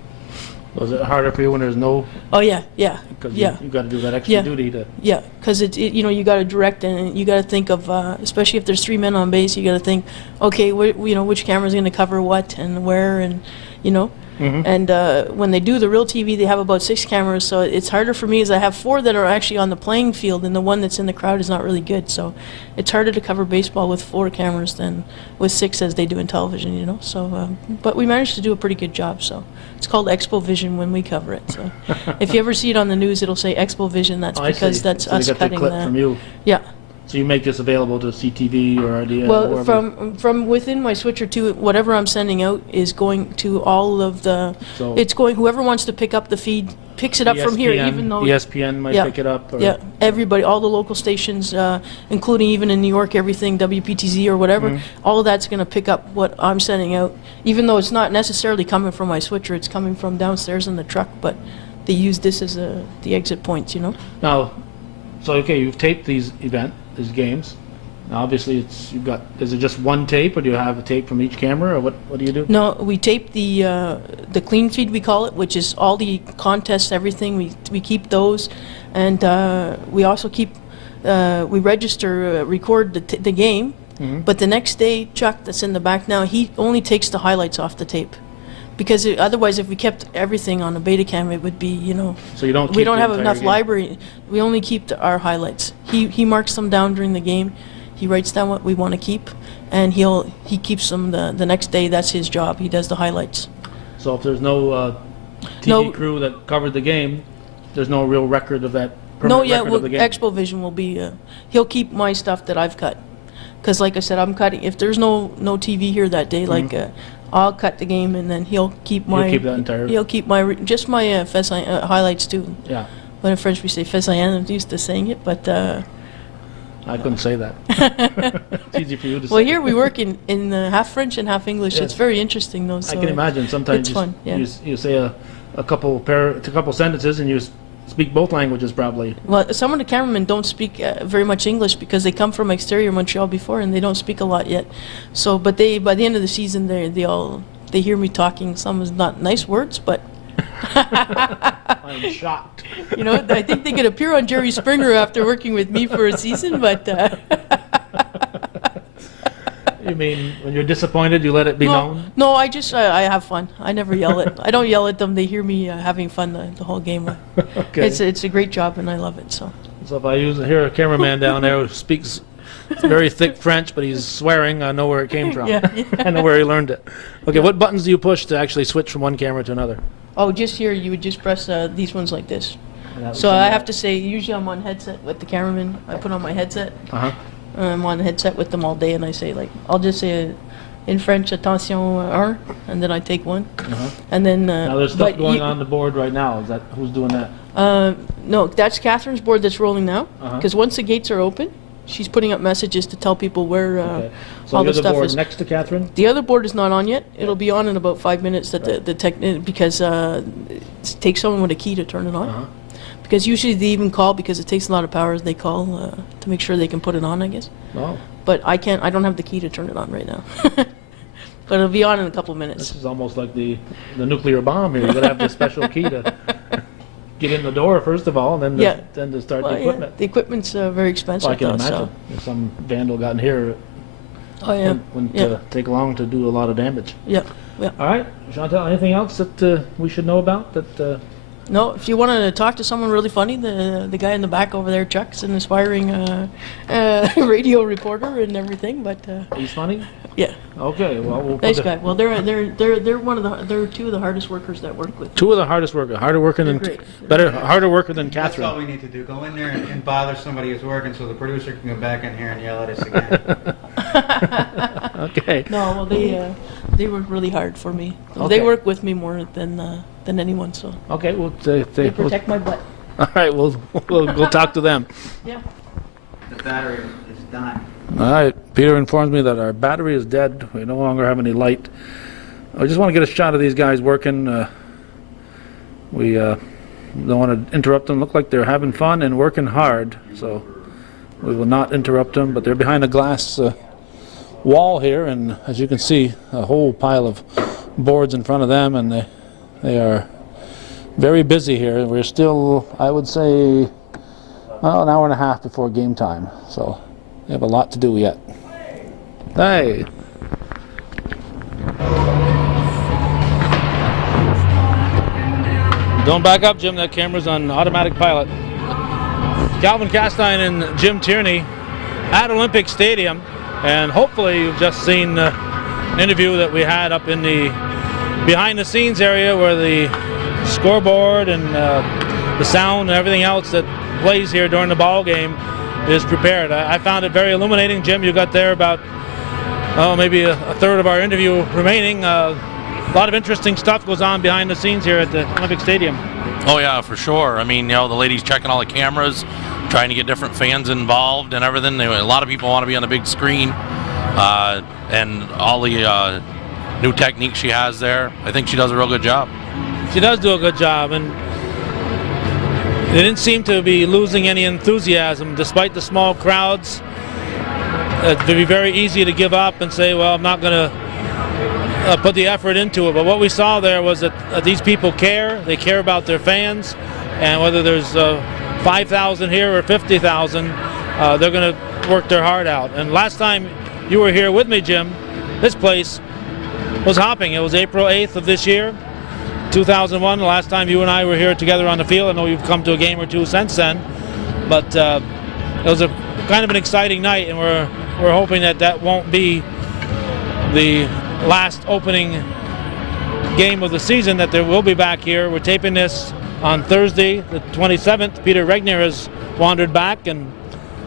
Was it harder for you when there's no? Oh yeah, yeah, Because yeah. you got to do that extra Yeah. duty to. Yeah, because you know, you got to direct, and you got to think of, especially if there's 3 men on base, you got to think, okay, you know, which camera's going to cover what and where, and you know. And when they do the real TV, they have about 6 cameras, so it's harder for me, as I have 4 that are actually on the playing field, and the one that's in the crowd is not really good. So it's harder to cover baseball with 4 cameras than with 6 as they do in television, you know. So, but we managed to do a pretty good job. So it's called Expo Vision when we cover it. So if you ever see it on the news, it'll say Expo Vision. That's Oh, I because see. that's So they us got cutting the clip from you. Yeah. So you make this available to CTV or RDS? Well, wherever. from within my switcher to whatever I'm sending out is going to all of the. So It's going. Whoever wants to pick up the feed picks it up from here, ESPN even though. ESPN might Yeah. pick it up. Or, Yeah, everybody, all the local stations, including even in New York, everything, WPTZ or whatever, all of that's going to pick up what I'm sending out, even though it's not necessarily coming from my switcher, it's coming from downstairs in the truck, but they use this as the exit points, you know? Now, so okay, you've taped these games. Now, obviously, is it just one tape, or do you have a tape from each camera, or what do you do? No, we tape the clean feed, we call it, which is all the contests, everything. We keep those, and we also keep we record the game. But the next day, Chuck, that's in the back now, he only takes the highlights off the tape, because otherwise, if we kept everything on a Betacam, it would be, you know. So you don't. We keep don't the have entire enough game. library. We only keep our highlights. He marks them down during the game. He writes down what we want to keep, and he keeps them the next day. That's his job. He does the highlights. So if there's no TV No. crew that covered the game, there's no real record of that. No, permanent yeah, record of the game. Expo Vision will be. He'll keep my stuff that I've cut, because like I said, I'm cutting. If there's no TV here that day, like I'll cut the game, and then he'll keep my. keep that entire- He'll keep my just my highlights too. Yeah, But in French we say Faisayan. I'm used to saying it, but. I couldn't say that. It's easy for you to say. Well, here we work in half French and half English. Yes. It's very interesting, though. I So can imagine sometimes it's you, fun, yeah. you say a couple sentences and you speak both languages probably. Well, some of the cameramen don't speak very much English because they come from exterior Montreal before, and they don't speak a lot yet. So, but by the end of the season, they hear me talking. Some is not nice words, but I'm shocked. you know, I think they could appear on Jerry Springer after working with me for a season. But You mean when you're disappointed, you let it be known? no, I just I have fun. I never yell at. I don't yell at them. They hear me having fun the whole game. Okay. It's a great job, and I love it. So. So if I hear a cameraman down there who speaks very thick French, but he's swearing, I know where it came from. Yeah. I know where he learned it. Okay, what buttons do you push to actually switch from one camera to another? Oh, just here, you would just press these ones like this. And that was So in I there. have to say, usually I'm on headset with the cameraman. I put on my headset. Uh-huh. I'm on headset with them all day, and I say, like, I'll just say in French, attention, un, and then I take one. Uh-huh. And then. Now there's stuff going on the board right now. Is that who's doing that? No, that's Catherine's board that's rolling now. Uh-huh. Because once the gates are open, she's putting up messages to tell people where Okay. So all you're the the stuff board is. next to Catherine? The other board is not on yet. It'll be on in about 5 minutes. That the tech because it takes someone with a key to turn it on. Uh-huh. because usually they even call because it takes a lot of power. They call to make sure they can put it on, I guess. Oh, But I can't. I don't have the key to turn it on right now. But it'll be on in a couple minutes. this is almost like the nuclear bomb here. You gotta have the special key to get in the door first of all, and then Yeah. then to start Well, the yeah, equipment. the equipment's very expensive. Well, I can though, imagine so. if some vandal got in here, Oh yeah. it wouldn't Yeah. take long to do a lot of damage. Yeah. Yeah. All right, Chantal, anything else that we should know about? That No, if you want to talk to someone really funny, the guy in the back over there, Chuck's an inspiring radio reporter and everything. But he's funny. yeah, Okay, well we'll put nice the- guy. Well, they're they're two of the hardest workers that work with. Two of the hardest worker, harder working than They're harder worker than That's all Catherine. we need to do. Go in there and bother somebody who's working so the producer can go back in here and yell at us again. Okay. No, well they work really hard for me. Okay. They work with me more than anyone. So Okay, we'll they protect my butt. all right, we'll go talk to them. Yeah. The battery is done. All right, Peter informs me that our battery is dead. We no longer have any light. I just want to get a shot of these guys working. We don't want to interrupt them. Look like they're having fun and working hard, so we will not interrupt them. But they're behind a glass wall here, and as you can see, a whole pile of boards in front of them, and they are very busy here. We're still, I would say, well, an hour and a half before game time, so they have a lot to do yet. Hey. Don't back up, Jim. That camera's on automatic pilot. Calvin Castine and Jim Tierney at Olympic Stadium, and hopefully you've just seen the interview that we had up in the behind-the-scenes area where the scoreboard and the sound and everything else that plays here during the ball game is prepared. I found it very illuminating. Jim, you got there about maybe a third of our interview remaining. A lot of interesting stuff goes on behind the scenes here at the Olympic Stadium. Oh yeah, for sure. I mean, the ladies checking all the cameras, trying to get different fans involved and everything. A lot of people want to be on the big screen, and all the new techniques she has there. I think she does a real good job. She does do a good job, and they didn't seem to be losing any enthusiasm despite the small crowds. It'd be very easy to give up and say, well, I'm not going to put the effort into it. But what we saw there was that these people care. They care about their fans, and whether there's 5,000 here or 50,000, they're going to work their heart out. And last time you were here with me, Jim, this place was hopping. It was April 8th of this year, 2001, the last time you and I were here together on the field. I know you've come to a game or two since then, but it was a kind of an exciting night, and we're hoping that won't be the last opening game of the season, that there will be back here. We're taping this on Thursday, the 27th. Peter Regnier has wandered back, and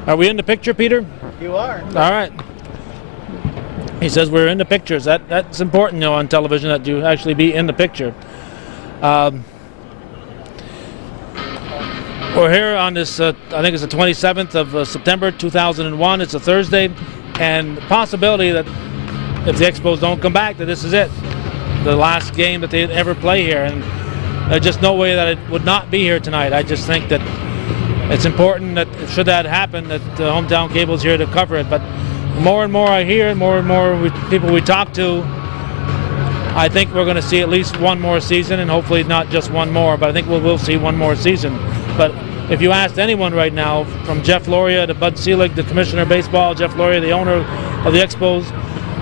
are we in the picture, Peter? You are. All right. He says we're in the pictures. That's important, on television, that you actually be in the picture. We're here on this, I think it's the 27th of September 2001. It's a Thursday, and the possibility that if the Expos don't come back, that this is it, the last game that they ever play here, and there's just no way that it would not be here tonight. I just think that it's important that should that happen, that Hometown Cable's here to cover it. But more and more I hear, more and more people we talk to, I think we're going to see at least one more season, and hopefully not just one more, but I think we'll see one more season. But if you asked anyone right now, from Jeff Loria to Bud Selig, the commissioner of baseball, Jeff Loria, the owner of the Expos,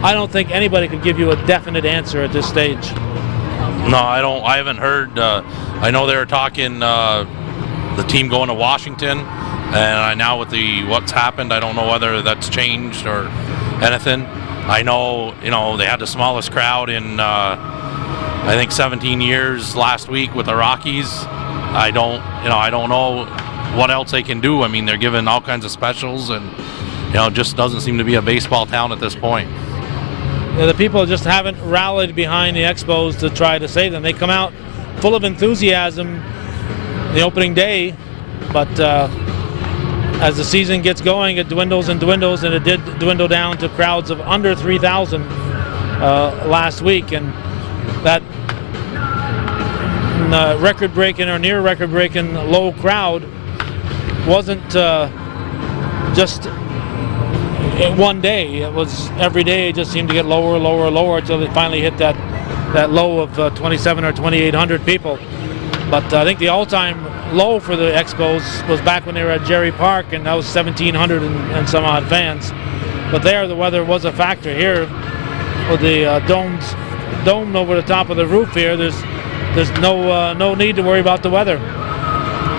I don't think anybody could give you a definite answer at this stage. No, I don't. I haven't heard. I know they were talking the team going to Washington, and now with what's happened, I don't know whether that's changed or anything. I know, they had the smallest crowd in I think 17 years last week with the Rockies. I don't know what else they can do. I mean, they're giving all kinds of specials, and it just doesn't seem to be a baseball town at this point. Yeah, the people just haven't rallied behind the Expos to try to save them. They come out full of enthusiasm the opening day, but as the season gets going, it dwindles and dwindles, and it did dwindle down to crowds of under 3,000 last week, and that record-breaking or near record-breaking low crowd wasn't just in one day. It was every day. It just seemed to get lower, lower, lower until they finally hit that low of 27 or 2,800 people. But I think the all-time low for the Expos was back when they were at Jerry Park, and that was 1,700 and some odd fans. But there, the weather was a factor. Here, with the dome over the top of the roof here, there's no need to worry about the weather.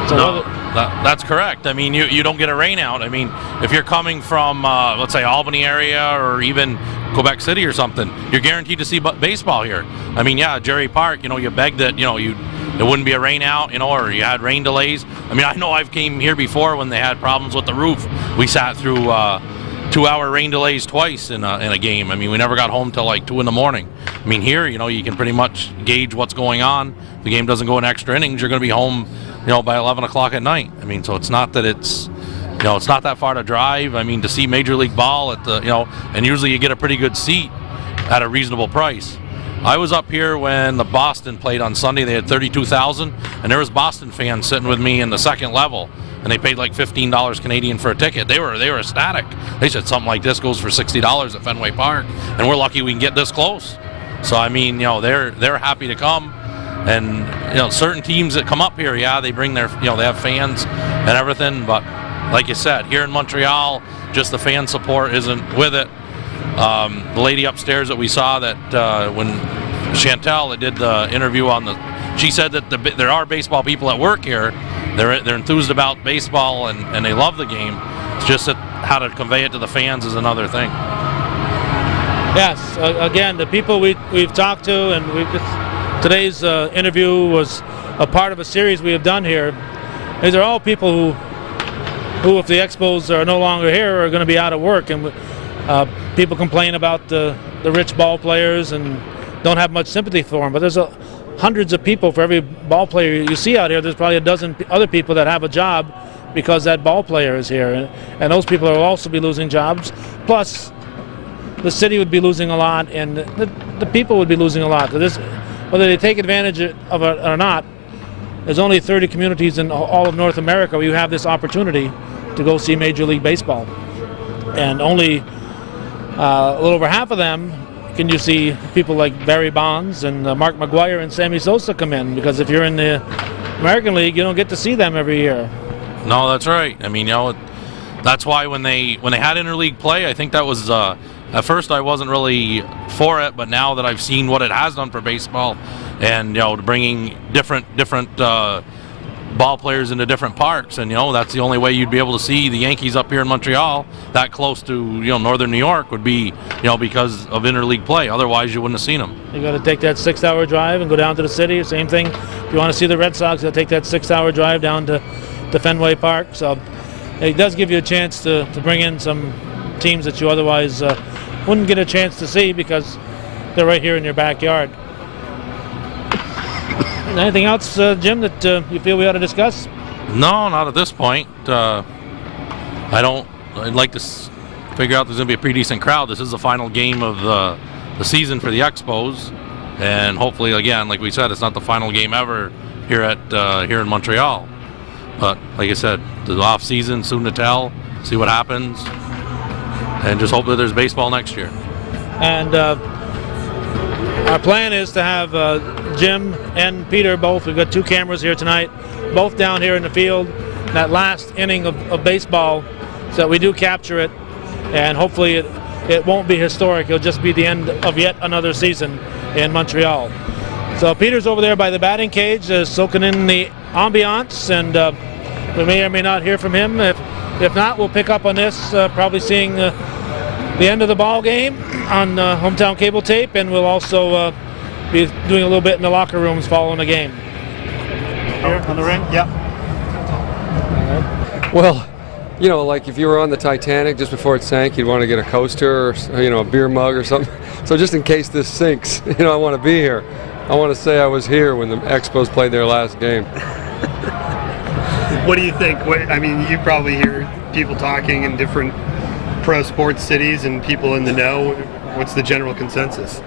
So no, that's correct. I mean, you don't get a rain out. I mean, if you're coming from, let's say, Albany area or even Quebec City or something, you're guaranteed to see baseball here. I mean, yeah, Jerry Park, you beg that, it wouldn't be a rain out, or you had rain delays. I mean, I know I've came here before when they had problems with the roof. We sat through 2-hour rain delays twice in a game. I mean, we never got home till like 2 in the morning. I mean, here, you can pretty much gauge what's going on. If the game doesn't go in extra innings, you're going to be home, by 11 o'clock at night. I mean, so it's not that it's not that far to drive. I mean, to see Major League Ball at the, and usually you get a pretty good seat at a reasonable price. I was up here when the Boston played on Sunday. They had 32,000, and there was Boston fans sitting with me in the second level, and they paid like $15 Canadian for a ticket. They were ecstatic. They said something like this goes for $60 at Fenway Park, and we're lucky we can get this close. So I mean, they're happy to come, and certain teams that come up here, yeah, they bring their, they have fans and everything, but like you said, here in Montreal, just the fan support isn't with it. The lady upstairs that we saw that when Chantel that did the interview she said that there are baseball people that work here. They're enthused about baseball and they love the game. It's just that how to convey it to the fans is another thing. Yes, again, the people we've talked to, and today's interview was a part of a series we have done here. These are all people who if the Expos are no longer here, are going to be out of work, and people complain about the rich ball players and don't have much sympathy for them. But there's hundreds of people for every ball player you see out here. There's probably a dozen other people that have a job because that ball player is here, and those people will also be losing jobs. Plus, the city would be losing a lot, and the people would be losing a lot. Whether they take advantage of it or not, there's only 30 communities in all of North America where you have this opportunity to go see Major League Baseball, and only a little over half of them can you see people like Barry Bonds and Mark McGuire and Sammy Sosa come in, because if you're in the American League, you don't get to see them every year. No, that's right. I mean, that's why when they had interleague play, I think that was at first I wasn't really for it, but now that I've seen what it has done for baseball, and bringing different ball players into different parks, and that's the only way you'd be able to see the Yankees up here in Montreal that close to northern New York would be because of interleague play. Otherwise you wouldn't have seen them. You got to take that 6-hour drive and go down to the city. Same thing if you want to see the Red Sox, you got to take that 6-hour drive down to Fenway Park. So it does give you a chance to bring in some teams that you otherwise wouldn't get a chance to see because they're right here in your backyard. Anything else, Jim, that you feel we ought to discuss? No, not at this point. I'd like to figure out there's going to be a pretty decent crowd. This is the final game of the season for the Expos, and hopefully, again, like we said, it's not the final game ever here in Montreal. But like I said, the off season soon to tell. See what happens, and just hope that there's baseball next year. And our plan is to have Jim and Peter both. We've got 2 cameras here tonight, both down here in the field. That last inning of baseball, so that we do capture it, and hopefully it won't be historic. It'll just be the end of yet another season in Montreal. So Peter's over there by the batting cage, soaking in the ambiance, and we may or may not hear from him. If not, we'll pick up on this, probably seeing the end of the ball game on Hometown Cable Tape, and we'll also be doing a little bit in the locker rooms following the game. Here on the ring? Yep. Well, like if you were on the Titanic just before it sank, you'd want to get a coaster or, a beer mug or something. So just in case this sinks, I want to be here. I want to say I was here when the Expos played their last game. What do you think? You probably hear people talking in different pro sports cities and people in the know. What's the general consensus?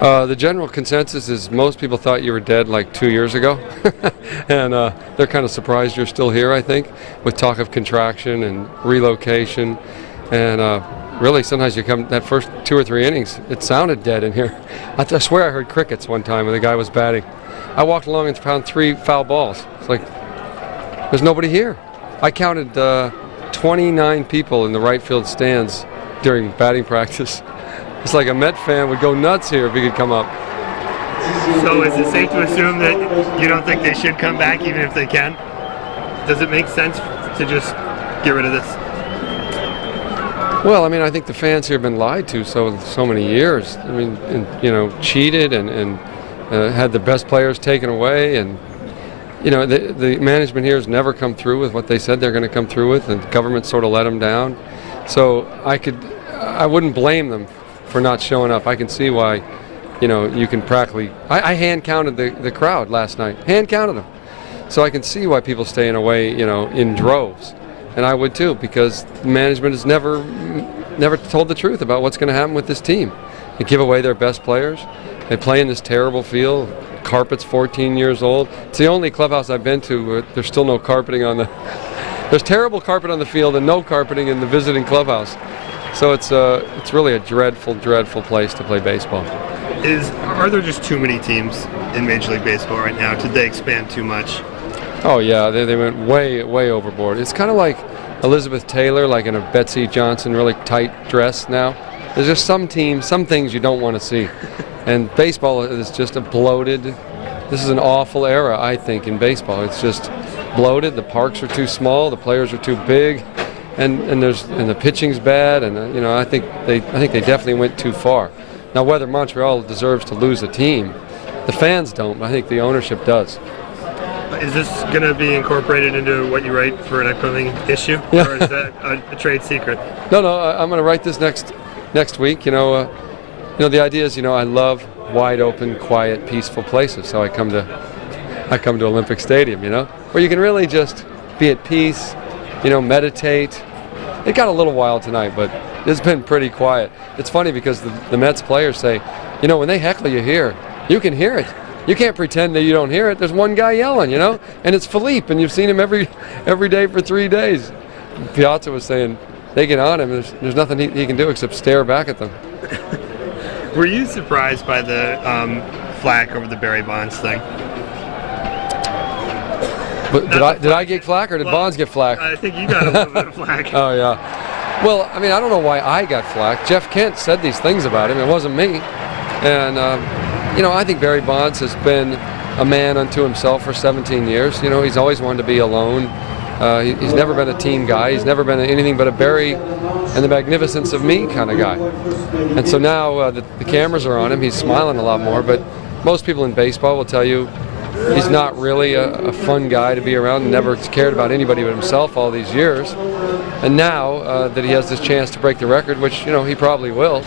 The general consensus is most people thought you were dead like 2 years ago, and they're kind of surprised you're still here, I think, with talk of contraction and relocation. And really, sometimes you come that first 2 or 3 innings, it sounded dead in here. I swear I heard crickets one time when the guy was batting. I walked along and found 3 foul balls. It's like, there's nobody here. I counted 29 people in the right field stands during batting practice. It's like a Met fan would go nuts here if he could come up. So is it safe to assume that you don't think they should come back even if they can? Does it make sense to just get rid of this? Well, I mean, I think the fans here have been lied to so many years. I mean, cheated and had the best players taken away, and the management here has never come through with what they said they're going to come through with, and the government sort of let them down. So I wouldn't blame them for not showing up. I can see why, you can practically. I hand counted the crowd last night. Hand counted them, so I can see why people staying away, in droves. And I would too, because management has never told the truth about what's going to happen with this team. They give away their best players. They play in this terrible field. Carpet's 14 years old. It's the only clubhouse I've been to where there's still no carpeting on the. There's terrible carpet on the field and no carpeting in the visiting clubhouse. So it's really a dreadful, dreadful place to play baseball. Are there just too many teams in Major League Baseball right now? Did they expand too much? Oh yeah, they went way overboard. It's kind of like Elizabeth Taylor, like in a Betsy Johnson really tight dress now. There's just some teams, some things you don't want to see. And baseball is just a bloated, this is an awful era, I think, in baseball. It's just bloated, the parks are too small, the players are too big, and the pitching's bad, and I think they definitely went too far. Now whether Montreal deserves to lose a team, the fans don't, but I think the ownership does. Is this going to be incorporated into what you write for an upcoming issue, Yeah. or is that a trade secret? No, I'm going to write this next week. The idea is, I love wide open, quiet, peaceful places. So I come to Olympic Stadium, where you can really just be at peace, meditate. It got a little wild tonight, but it's been pretty quiet. It's funny because the Mets players say, when they heckle you here, you can hear it. You can't pretend that you don't hear it. There's one guy yelling, and it's Philippe, and you've seen him every day for 3 days. Piazza was saying they get on him. There's nothing he can do except stare back at them. Were you surprised by the flack over the Barry Bonds thing? But did I get flack or did Bonds get flack? I think you got a little bit of flack. Oh yeah. Well, I mean, I don't know why I got flack. Jeff Kent said these things about him. It wasn't me. And I think Barry Bonds has been a man unto himself for 17 years. He's always wanted to be alone. He's never been a team guy. He's never been anything but a Barry and the magnificence of me kind of guy. And so now the cameras are on him. He's smiling a lot more. But most people in baseball will tell you he's not really a fun guy to be around. Never cared about anybody but himself all these years. And now that he has this chance to break the record, which he probably will,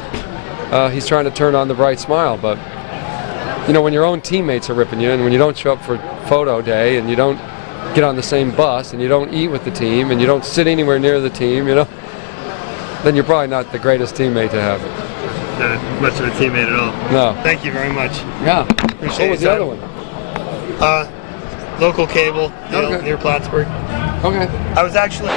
he's trying to turn on the bright smile. But when your own teammates are ripping you, and when you don't show up for photo day, and you don't get on the same bus, and you don't eat with the team, and you don't sit anywhere near the team, then you're probably not the greatest teammate to have. Not much of a teammate at all. No. Thank you very much. Yeah. Appreciate What was your the time. other one? Local cable Okay. near Plattsburgh. Okay. I was actually.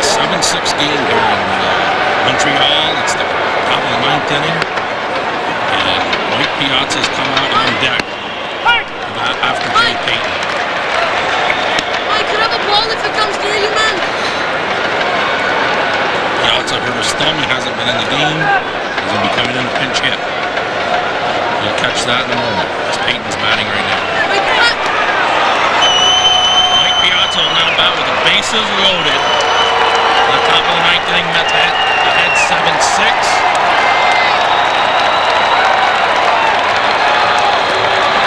A 7-6 game here in Montreal. It's the top of the ninth inning. And Mike Piazza's come out on deck after Jay Payton. Mike, could have a ball if it comes near you, man. Piazza hurt his thumb. He hasn't been in the game. He's going to be coming in to pinch hit. You'll catch that in a moment as Payton's batting right now. Mike, Mike Piazza will now bat with the bases loaded. On the top of the ninth inning, Mets ahead 7-6.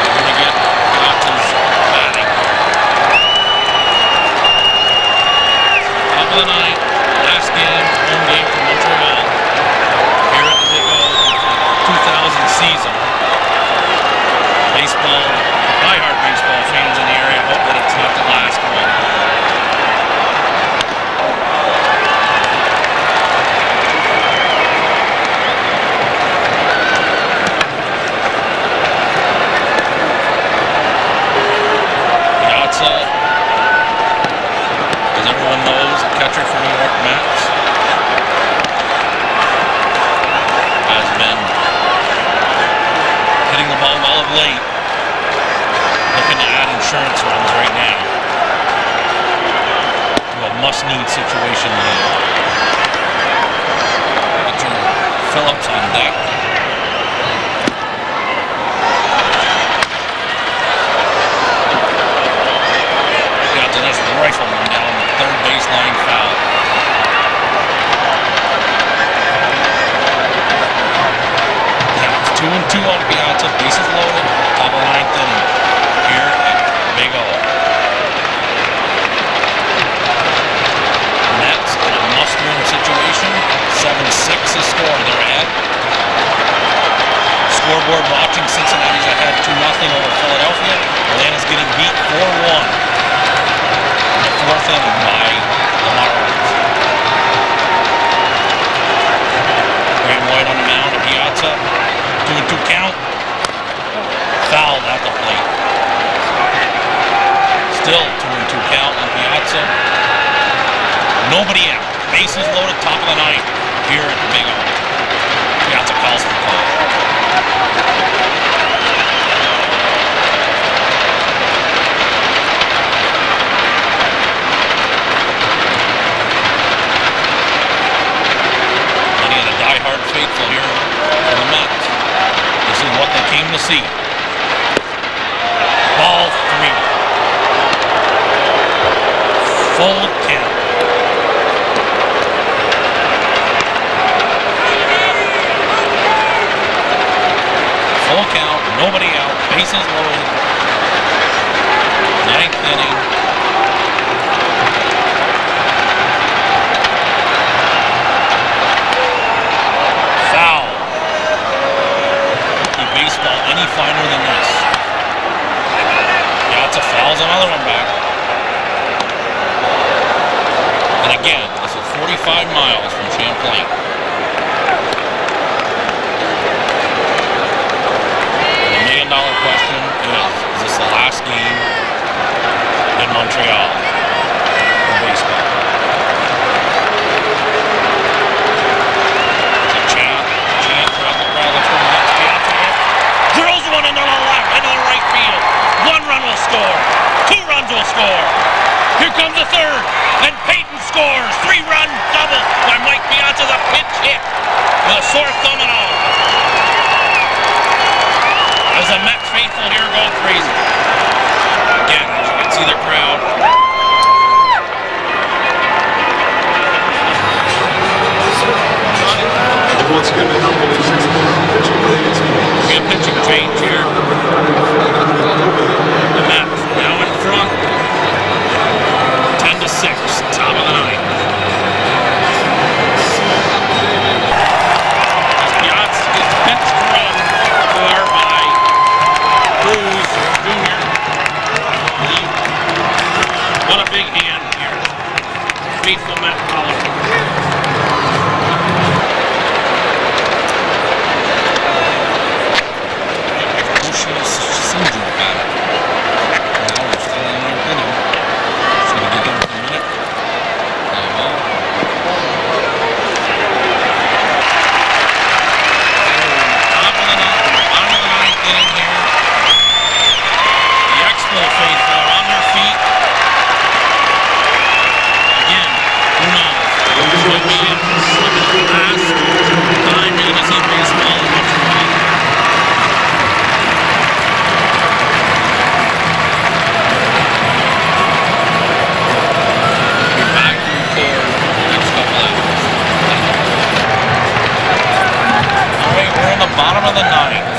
We're going to get Piazza's batting Phillips on deck. Piazza just rifled one down the third baseline foul. Counts 2-2 on Piazza, bases loaded, top of the ninth inning here at Big O. Nets in a must-win situation. 7-6 is score they're at. Scoreboard watching Cincinnati's ahead 2-0 over Philadelphia. Atlanta's getting beat 4-1 in the fourth inning by the Marlins. Graham Lloyd on the mound at Piazza. 2-2 count. Fouled at the plate. Still 2-2 count on Piazza. Nobody out. Bases loaded, top of the ninth here at the Big O. Piazza calls for the call. Many of the diehard faithful here for the Mets. This is what they came to see. Ball 3. Full count. Full count, nobody out, bases loaded. Ninth inning. Foul. You baseball any finer than this. Piazza fouls another one back. And again, this is 45 miles from Champlain. $1 question is this the last game in Montreal for baseball? There's a chant throughout the crowd. Let's go to the next Piazza hit. Drills one into the left, into the right field. 1 run will score. 2 runs will score. Here comes the third, and Peyton scores. 3-run double by Mike Piazza, the pinch hit with a sore thumb and all. As the Mets faithful here go crazy. Again, as you can see the crowd. Once again, the help of good pitching change here. The Mets now in front. 10-6, top of the ninth. Piazza gets pitched run for by Cruz Jr. What a big hand here. Faithful Met follower. Bottom of the ninth.